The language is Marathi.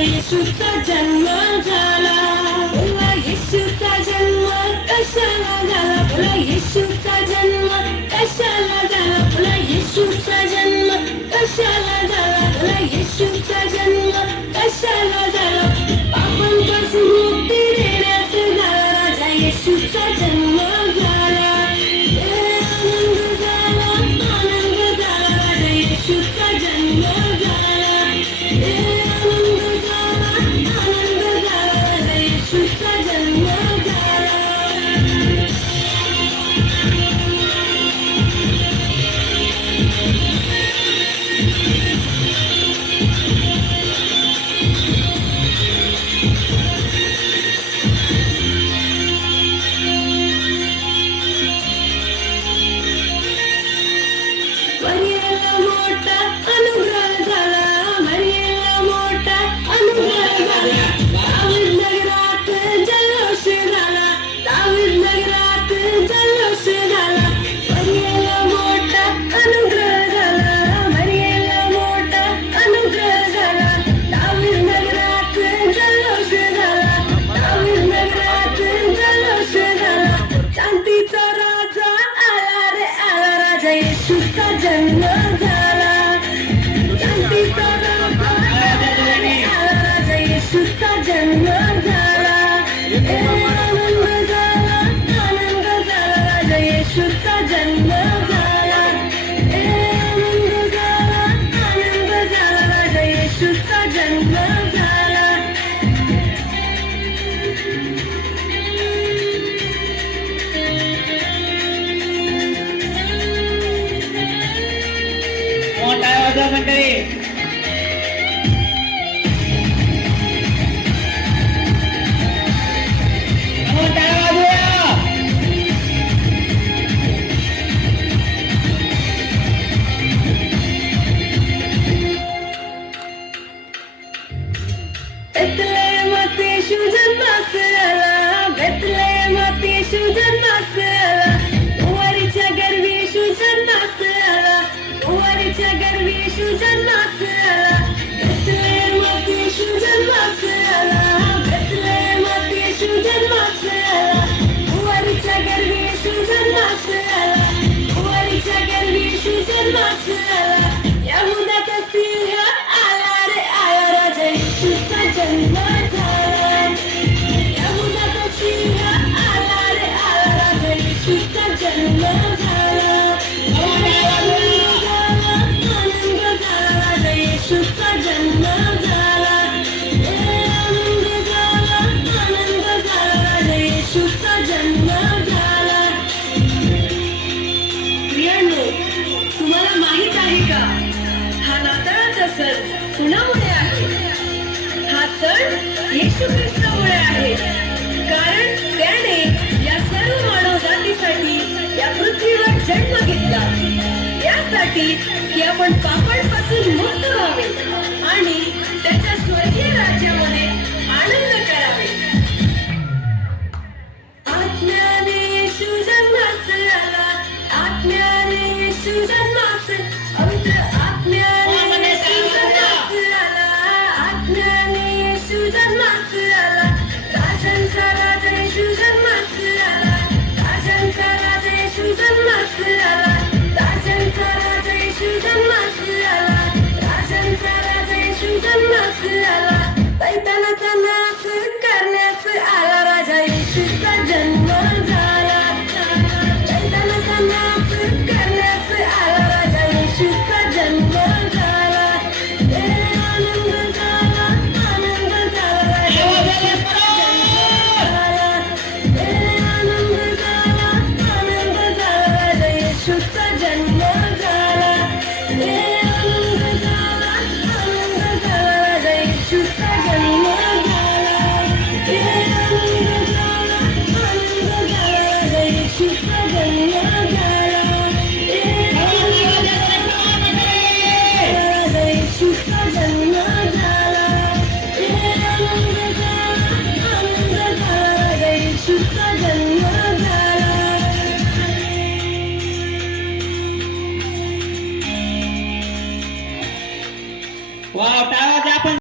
येशूचा जन्म झाला, बोला येशूचा जन्म कशाला झाला, बोला येशूचा जन्म कशाला झाला, बोला येशूचा जन्म कशाला झाला, बोला येशूचा जन्म कशाला झाला, पापांपासून मुक्ती देण्यास झाला, राजा येशूचा जन्म झाला, आनंद झाला, राजा येशूचा जन्म झाला, येशूचा जन्म झाला. मरियेला मोठा अनुग्रह झाला, मरियेला मोठा अनुग्रह झाला, दावीद नगरात जल्लोष झाला, दावीद नगरात जल्लोष झाला, मरियेला मोठा अनुग्रह झाला, मरियेला मोठा अनुग्रह झाला, दावीद नगरात जल्लोष झाला, दावीद नगरात जल्लोष झाला, शांतीचा राजा आला रे आला, राजा येशूचा जन्म झाला, शांतीचा राजा आला रे आला, राजा येशूचा जन्म झाला, आनंद झाला, राजा येशूचा जन्म झाला, आनंद झाला, राजा येशूचा जन्म झाला. मोठा आवाज मंडळी. मोठा आवाज या. बेथलेहेमात येशू जन्मास आला, बेथलेहेमात येशू जन्मास आला, कुंवारीच्या गर्भी येशू जन्मास आला, कुंवारीच्या गर्भी येशू जन्मास आला, बेथलेहेमात येशू जन्मास आला, बेथलेहेमात येशू जन्मास आला, कुंवारीच्या गर्भी येशू जन्मास आला, कुंवारीच्या गर्भी येशू जन्मास आला, यहुदाचा सिंह आला रे आला, राजा येशूचा जन्म झाला, यहुदाचा सिंह आला रे आला, राजा येशूचा जन्म झाला, आनंद झाला, राजा येशूचा जन्म झाला, आनंद झाला, राजा येशूचा जन्म झाला. प्रियांनो, तुम्हाला माहित आहे का, हा नाताळाचा सण कुणामुळे आहे? हा सण येशू ख्रिस्तामुळे आहे, कारण त्याने या सर्व मानव जातीसाठी या पृथ्वीवर जन्म घेतला, यासाठी की आपण पाप